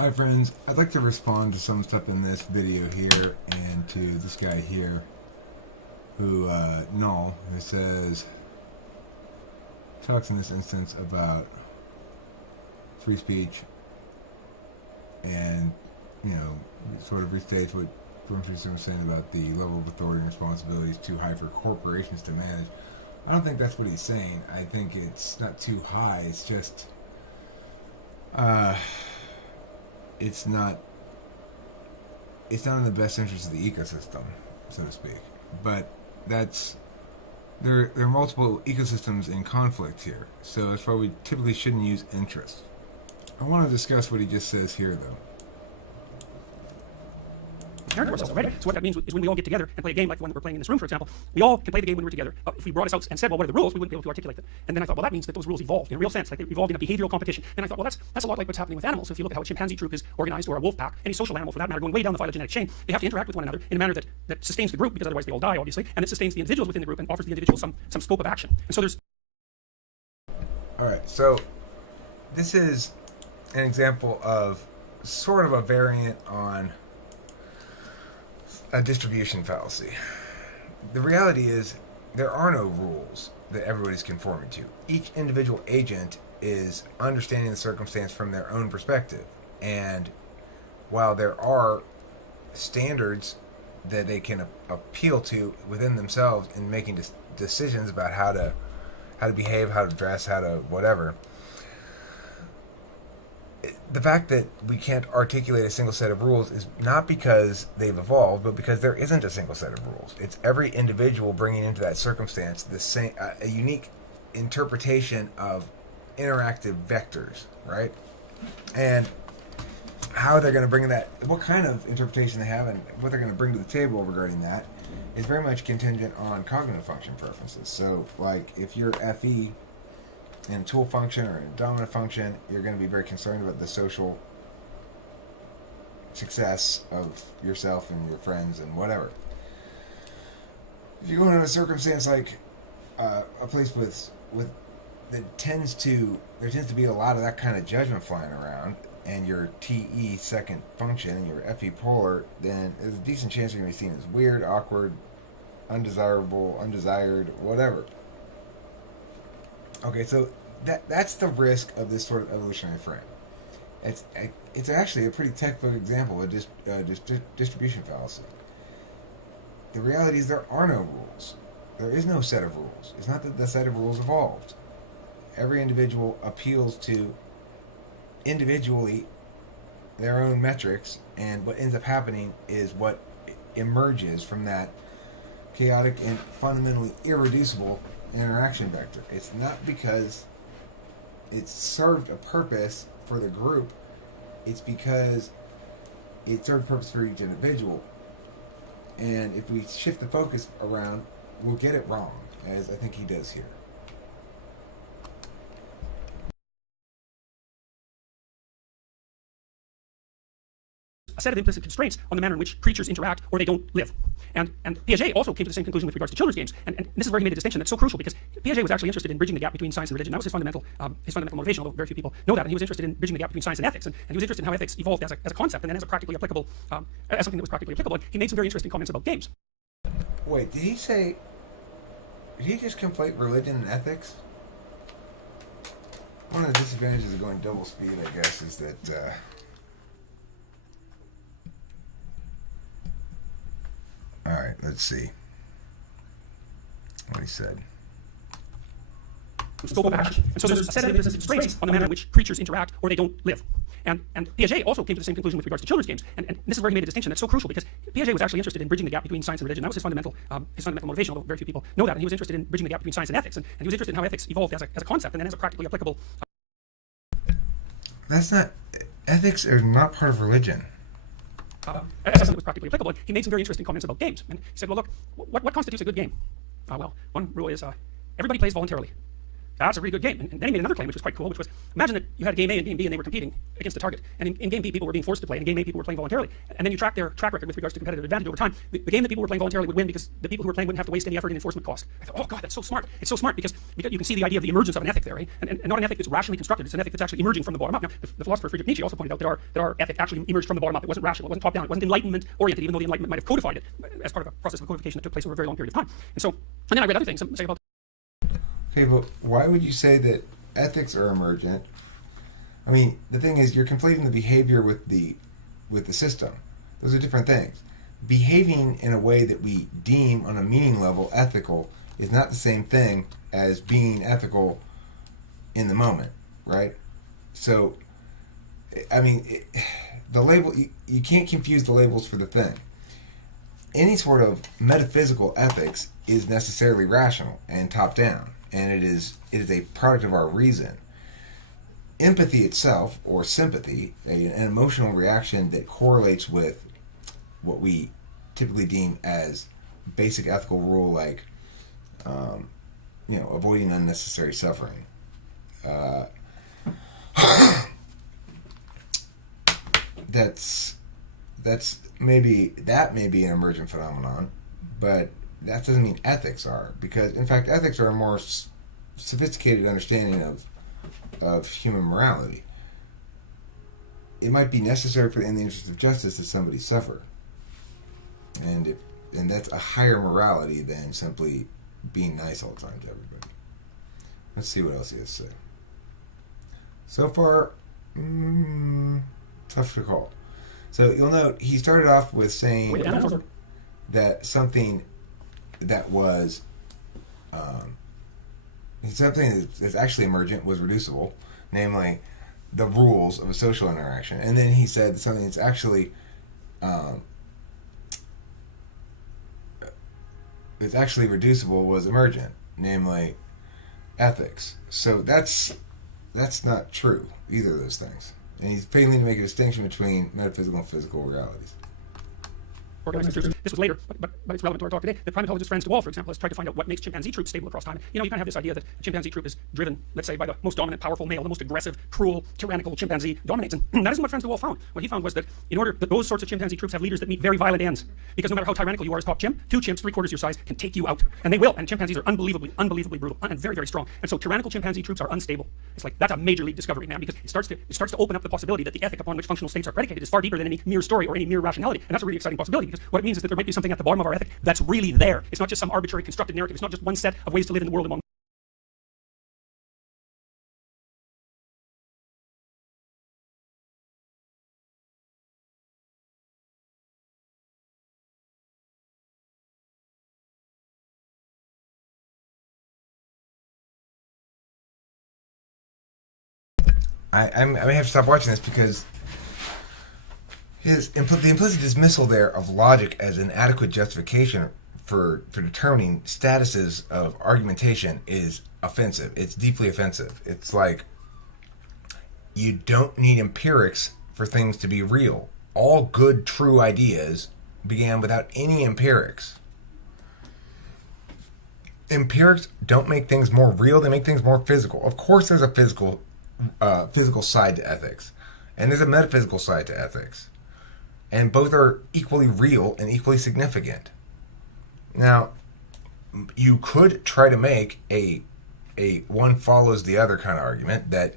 Hi friends, I'd like to respond to some stuff in this video here and to this guy here who, Null, who says, talks in this instance about free speech and, sort of restates what Peterson was saying about the level of authority and responsibility is too high for corporations to manage. I don't think that's what he's saying. I think it's not too high, it's just, it's not in the best interest of the ecosystem, so to speak. But there are multiple ecosystems in conflict here, so that's why we typically shouldn't use interest. I want to discuss what he just says here, though. Ourselves, right? So what that means is when we all get together and play a game like the one that we're playing in this room, for example, we all can play the game when we're together. If we brought us out and said, well, what are the rules, we wouldn't be able to articulate them. And then I thought, well, that means that those rules evolved in a real sense, like they evolved in a behavioral competition. And I thought, well, that's a lot like what's happening with animals. So if you look at how a chimpanzee troop is organized, or a wolf pack, any social animal for that matter, going way down the phylogenetic chain, they have to interact with one another in a manner that sustains the group, because otherwise they all die, obviously, and it sustains the individuals within the group and offers the individuals some scope of action. And so there's... All right, so this is an example of sort of a variant on a distribution fallacy. The reality is there are no rules that everybody's conforming to. Each individual agent is understanding the circumstance from their own perspective. And while there are standards that they can appeal to within themselves in making decisions about how to behave, how to dress, how to whatever, the fact that we can't articulate a single set of rules is not because they've evolved, but because there isn't a single set of rules. It's every individual bringing into that circumstance the same, a unique interpretation of interactive vectors, right? And how they're going to bring that, what kind of interpretation they have, and what they're going to bring to the table regarding that is very much contingent on cognitive function preferences. So, like, if you're FE in a tool function or in a dominant function, you're going to be very concerned about the social success of yourself and your friends and whatever. If you go into a circumstance like a place with that tends to be a lot of that kind of judgment flying around, and your TE second function and your FE polar, then there's a decent chance you're going to be seen as weird, awkward, undesirable, undesired, whatever. Okay, so that's the risk of this sort of evolutionary frame. It's actually a pretty textbook example of distribution fallacy. The reality is there are no rules. There is no set of rules. It's not that the set of rules evolved. Every individual appeals to individually their own metrics, and what ends up happening is what emerges from that chaotic and fundamentally irreducible interaction vector. It's not because it's served a purpose for the group, it's because it served a purpose for each individual. And if we shift the focus around, we'll get it wrong, as I think he does here. A set of implicit constraints on the manner in which creatures interact or they don't live. And Piaget also came to the same conclusion with regards to children's games. And this is where he made a distinction that's so crucial, because Piaget was actually interested in bridging the gap between science and religion. That was his fundamental motivation, although very few people know that. And he was interested in bridging the gap between science and ethics. And he was interested in how ethics evolved as a concept and then as a practically applicable, as something that was practically applicable. And he made some very interesting comments about games. Wait, did he just conflate religion and ethics? One of the disadvantages of going double speed, I guess, is that all right, let's see what he said. Scope of action. And so there's a set of implicit constraints on the manner in which creatures interact or they don't live. And Piaget also came to the same conclusion with regards to children's games. And this is where he made a distinction that's so crucial, because Piaget was actually interested in bridging the gap between science and religion. That was his fundamental motivation, although very few people know that. And he was interested in bridging the gap between science and ethics. And he was interested in how ethics evolved as a concept and then as a practically applicable. That's not, ethics are not part of religion. As something that was practically applicable. He made some very interesting comments about games. And he said, well, look, what constitutes a good game? Well, one rule is everybody plays voluntarily. that's a really good game. And then he made another claim, which was quite cool, which was, imagine that you had game A and game B, and they were competing against a target. And in game B, people were being forced to play, and in game A, people were playing voluntarily. And then you track their track record with regards to competitive advantage over time. The game that people were playing voluntarily would win because the people who were playing wouldn't have to waste any effort in enforcement cost. I thought, oh God, that's so smart. It's so smart because you can see the idea of the emergence of an ethic there, right? And not an ethic that's rationally constructed. It's an ethic that's actually emerging from the bottom up. Now, the philosopher Friedrich Nietzsche also pointed out that our ethic actually emerged from the bottom up. It wasn't rational. It wasn't top down. It wasn't enlightenment oriented, even though the Enlightenment might have codified it as part of a process of codification that took place over a very long period of time. And then I read other things, say about. Okay, but why would you say that ethics are emergent? I mean, the thing is, you're conflating the behavior with the system. Those are different things. Behaving in a way that we deem on a meaning level ethical is not the same thing as being ethical in the moment, right? So, I mean, the label, you can't confuse the labels for the thing. Any sort of metaphysical ethics is necessarily rational and top down, and it is a product of our reason. Empathy itself, or sympathy, an emotional reaction that correlates with what we typically deem as basic ethical rule, like avoiding unnecessary suffering. That's maybe an emergent phenomenon, but that doesn't mean ethics are, because in fact ethics are a more sophisticated understanding of human morality. It might be necessary in the interest of justice that somebody suffer, and that's a higher morality than simply being nice all the time to everybody. Let's see what else he has to say. So far, tough to call. So you'll note he started off with saying that something that was something that's actually emergent was reducible, namely the rules of a social interaction. And then he said something that's actually reducible was emergent, namely ethics. So that's not true, either of those things. And he's failing to make a distinction between metaphysical and physical realities. This was later, but it's relevant to our talk today. The primatologist Franz de Waal, for example, has tried to find out what makes chimpanzee troops stable across time. You kind of have this idea that a chimpanzee troop is driven, let's say, by the most dominant, powerful male, the most aggressive, cruel, tyrannical chimpanzee dominates. And that isn't what Franz de Waal found. What he found was that in order that those sorts of chimpanzee troops have leaders that meet very violent ends. Because no matter how tyrannical you are as top chimp, two chimps, 3/4 your size, can take you out. And they will. And chimpanzees are unbelievably brutal and very, very strong. And so tyrannical chimpanzee troops are unstable. It's like, that's a major league discovery, man, because it starts to open up the possibility that the ethic upon which functional states are predicated is far deeper than any mere story or any mere rationality. And that's a really exciting possibility, because what it means is that there might be something at the bottom of our ethic that's really there. It's not just some arbitrary constructed narrative. It's not just one set of ways to live in the world among. I may have to stop watching this because the implicit dismissal there of logic as an adequate justification for determining statuses of argumentation is offensive. It's deeply offensive. It's like, you don't need empirics for things to be real. All good, true ideas began without any empirics. Empirics don't make things more real, they make things more physical. Of course there's a physical side to ethics, and there's a metaphysical side to ethics, and both are equally real and equally significant. Now, you could try to make a one follows the other kind of argument, that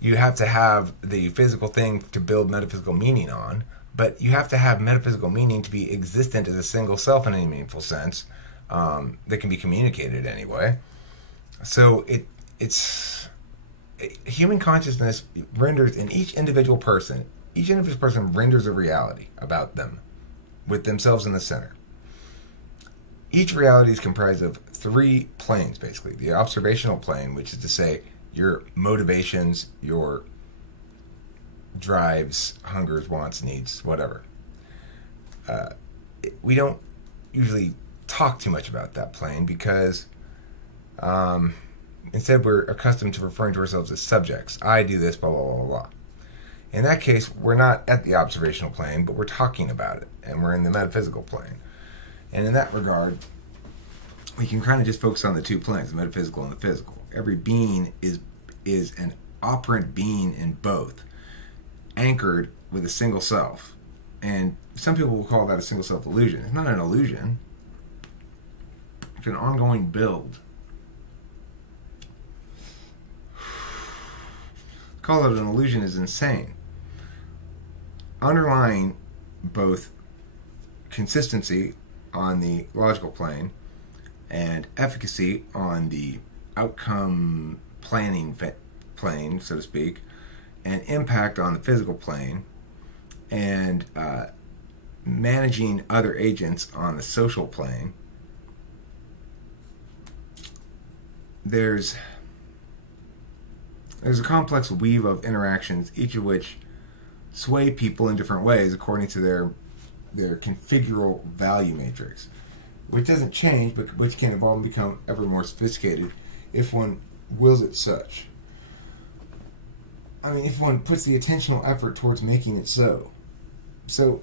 you have to have the physical thing to build metaphysical meaning on, but you have to have metaphysical meaning to be existent as a single self in any meaningful sense that can be communicated anyway. So it's human consciousness renders in each individual person renders a reality about them, with themselves in the center. Each reality is comprised of three planes, basically. The observational plane, which is to say your motivations, your drives, hungers, wants, needs, whatever. We don't usually talk too much about that plane because instead we're accustomed to referring to ourselves as subjects. I do this, blah, blah, blah, blah, blah. In that case, we're not at the observational plane, but we're talking about it, and we're in the metaphysical plane. And in that regard, we can kind of just focus on the two planes, the metaphysical and the physical. every being is an operant being in both, anchored with a single self. And some people will call that a single self illusion. It's not an illusion. It's an ongoing build. Call it an illusion is insane. Underlying both consistency on the logical plane and efficacy on the outcome planning plane, so to speak, and impact on the physical plane, and managing other agents on the social plane, there's a complex weave of interactions, each of which sway people in different ways according to their configural value matrix, which doesn't change, but which can evolve and become ever more sophisticated if one wills it such. I mean, if one puts the attentional effort towards making it so. So,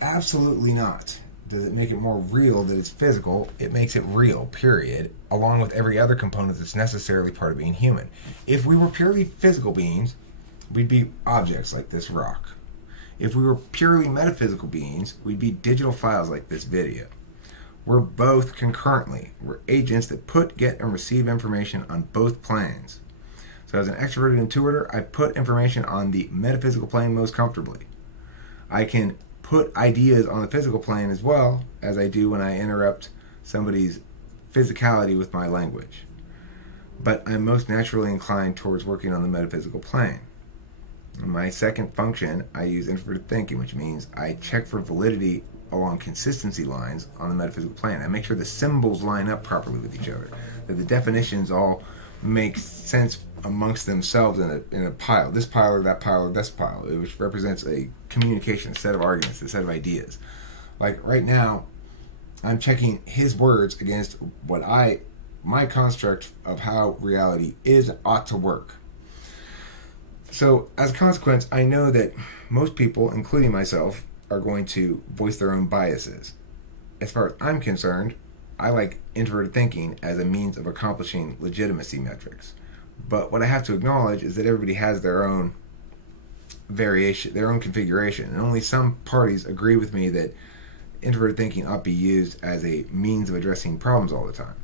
absolutely not. Does it make it more real that it's physical? It makes it real, period, along with every other component that's necessarily part of being human. If we were purely physical beings, we'd be objects like this rock. If we were purely metaphysical beings, we'd be digital files like this video. We're both concurrently. We're agents that put, get, and receive information on both planes. So as an extroverted intuitor, I put information on the metaphysical plane most comfortably. I can put ideas on the physical plane as well as I do when I interrupt somebody's physicality with my language. But I'm most naturally inclined towards working on the metaphysical plane. In my second function, I use introverted thinking, which means I check for validity along consistency lines on the metaphysical plane. I make sure the symbols line up properly with each other, that the definitions all make sense amongst themselves in a pile. This pile or that pile or this pile, which represents a communication, a set of arguments, a set of ideas. Like right now, I'm checking his words against what my construct of how reality is ought to work. So as a consequence, I know that most people, including myself, are going to voice their own biases. As far as I'm concerned, I like introverted thinking as a means of accomplishing legitimacy metrics. But what I have to acknowledge is that everybody has their own variation, their own configuration, and only some parties agree with me that introverted thinking ought to be used as a means of addressing problems all the time.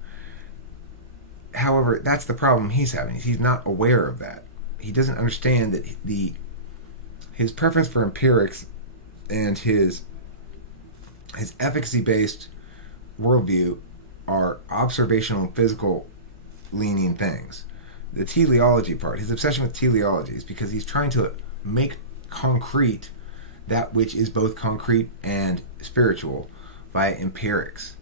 However, that's the problem he's having. He's not aware of that. He doesn't understand that his preference for empirics and his efficacy-based worldview are observational and physical leaning things. The teleology part, his obsession with teleology, is because he's trying to make concrete that which is both concrete and spiritual by empirics.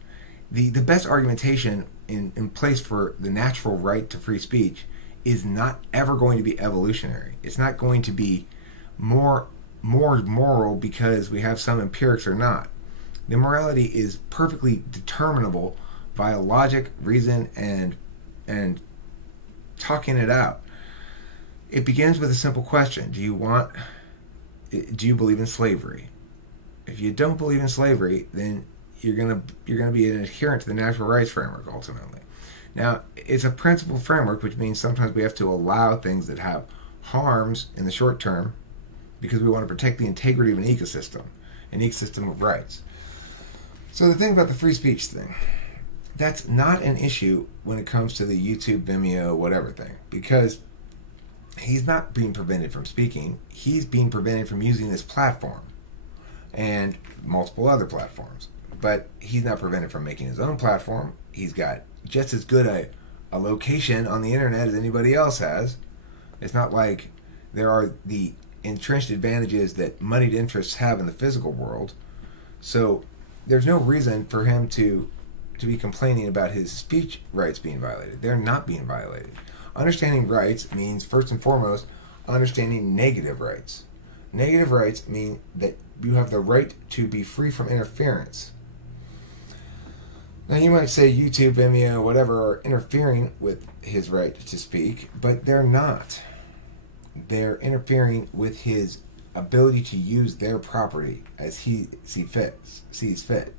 The best argumentation in place for the natural right to free speech is not ever going to be evolutionary. It's not going to be more moral because we have some empirics or not. The morality is perfectly determinable via logic, reason, and talking it out. It begins with a simple question: do you believe in slavery? If you don't believe in slavery, then you're gonna be an adherent to the natural rights framework ultimately. Now, it's a principled framework, which means sometimes we have to allow things that have harms in the short term because we want to protect the integrity of an ecosystem of rights. So the thing about the free speech thing, that's not an issue when it comes to the YouTube, Vimeo, whatever thing, because he's not being prevented from speaking. He's being prevented from using this platform and multiple other platforms. But he's not prevented from making his own platform. He's got just as good a location on the internet as anybody else has. It's not like there are the entrenched advantages that moneyed interests have in the physical world. So there's no reason for him to be complaining about his speech rights being violated. They're not being violated. Understanding rights means, first and foremost, understanding negative rights. Negative rights mean that you have the right to be free from interference. Now you might say YouTube, Vimeo, whatever are interfering with his right to speak, but they're not. They're interfering with his ability to use their property as he sees fit.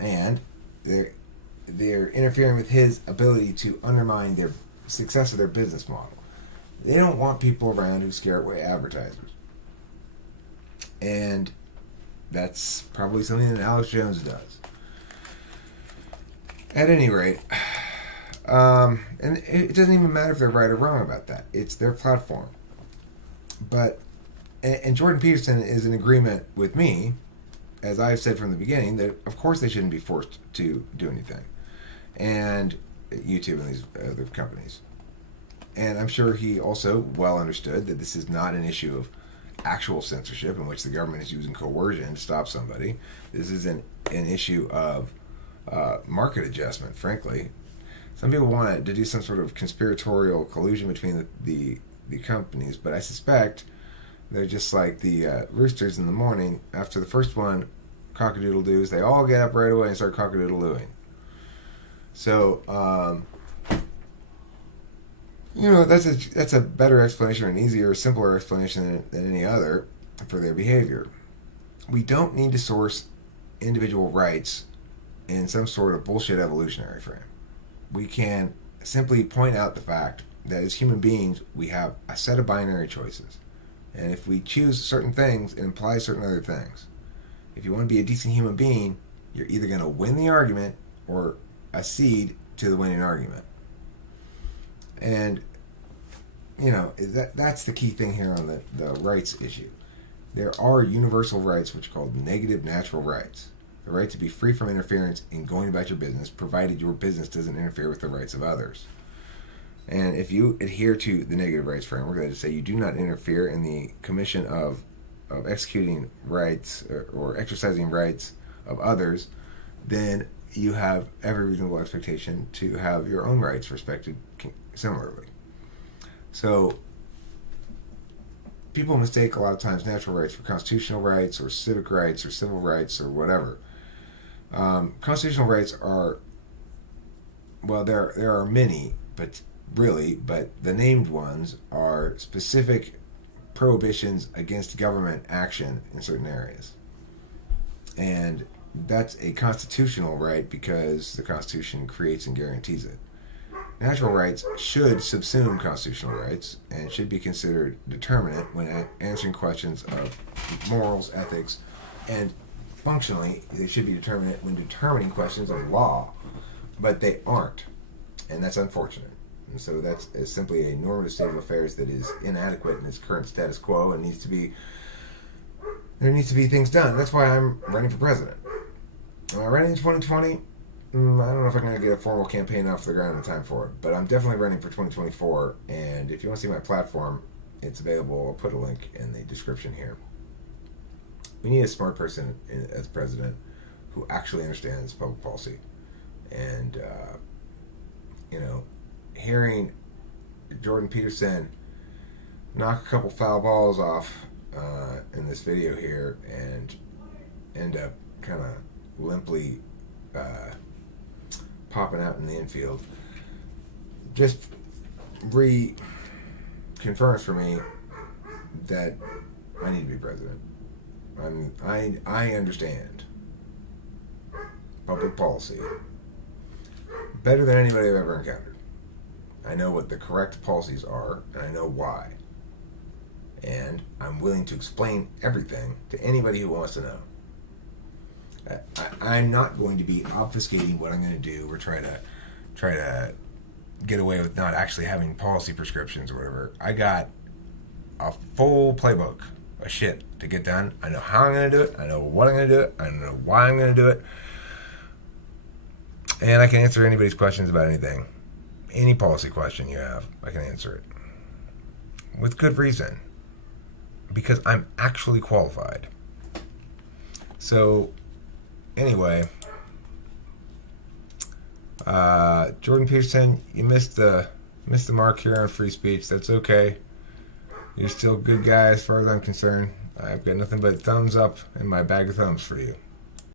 And they're interfering with his ability to undermine their success of their business model. They don't want people around who scare away advertisers. And that's probably something that Alex Jones does. At any rate, and it doesn't even matter if they're right or wrong about that. It's their platform. But, and Jordan Peterson is in agreement with me, as I've said from the beginning, that of course they shouldn't be forced to do anything. And YouTube and these other companies. And I'm sure he also well understood that this is not an issue of actual censorship in which the government is using coercion to stop somebody. This is an issue of market adjustment, frankly. Some people want to do some sort of conspiratorial collusion between the companies, but I suspect they're just like the roosters in the morning. After the first one, cock-a-doodle-doos, they all get up right away and start cock-a-doodle-dooing. So, that's a better explanation, an easier, simpler explanation than any other for their behavior. We don't need to source individual rights in some sort of bullshit evolutionary frame. We can simply point out the fact that as human beings, we have a set of binary choices. And if we choose certain things, it implies certain other things. If you want to be a decent human being, you're either going to win the argument or accede to the winning argument. And, that's the key thing here on the rights issue. There are universal rights, which are called negative natural rights. The right to be free from interference in going about your business, provided your business doesn't interfere with the rights of others. And if you adhere to the negative rights framework, that is to say you do not interfere in the commission of executing rights or exercising rights of others, then you have every reasonable expectation to have your own rights respected similarly. So people mistake a lot of times natural rights for constitutional rights or civic rights or civil rights or whatever. Constitutional rights are, well, there are many, but the named ones are specific prohibitions against government action in certain areas. And that's a constitutional right because the Constitution creates and guarantees it. Natural rights should subsume constitutional rights and should be considered determinate when answering questions of morals, ethics, and functionally, they should be determinate when determining questions of law, but they aren't, and that's unfortunate. And so that's simply a normative state of affairs that is inadequate in its current status quo and there needs to be things done. That's why I'm running for president. Am I running in 2020? I don't know if I'm going to get a formal campaign off the ground in time for it, but I'm definitely running for 2024, and if you want to see my platform, it's available. I'll put a link in the description here. We need a smart person as president who actually understands public policy. And, hearing Jordan Peterson knock a couple foul balls off in this video here and end up kind of limply popping out in the infield just reconfirms for me that I need to be president. I understand public policy better than anybody I've ever encountered. I know what the correct policies are, and I know why. And I'm willing to explain everything to anybody who wants to know. I'm not going to be obfuscating what I'm going to do or try to get away with not actually having policy prescriptions or whatever. I got a full playbook of shit to get done. I know how I'm going to do it. I know what I'm going to do it. I know why I'm going to do it. And I can answer anybody's questions about anything. Any policy question you have, I can answer it. With good reason. Because I'm actually qualified. So, anyway, Jordan Peterson, you missed the mark here on free speech. That's okay. You're still a good guy as far as I'm concerned. I've got nothing but thumbs up in my bag of thumbs for you.